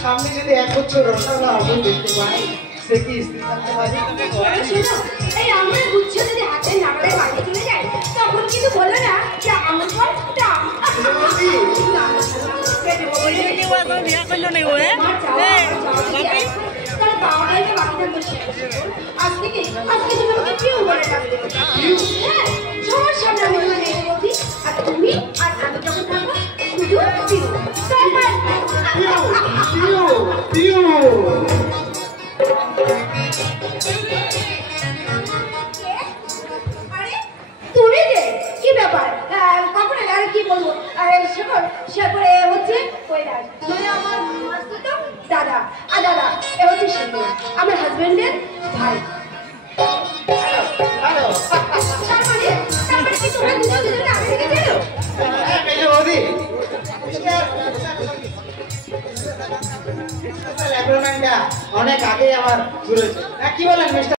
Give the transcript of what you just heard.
সামনে যদি এক বছর রসগোল্লা আমি দেখতে পাই সে কি স্ত্রী থাকতে পারি? এই আমরা গুচ্ছ যদি হাতে নামালে বাড়ি চলে যায় তখন কিন্তু বলো না যে আমার ঘরটা আজকে তোমাকে কেউ বলে ডাকবে হ্যাঁ সবার সামনে আমি বলে বলছি আর তুমি আর আমি যখন থাকবো শুধু তুমি যে কি ব্যাপার কখন আর কি বলবো সে করে হচ্ছে আমার দাদা আর দাদা এ হচ্ছে শিবু আমার হাজবেন্ডের ভাই অনেক আগে আমার শুরু হয়েছে কি বলেন মিস্টার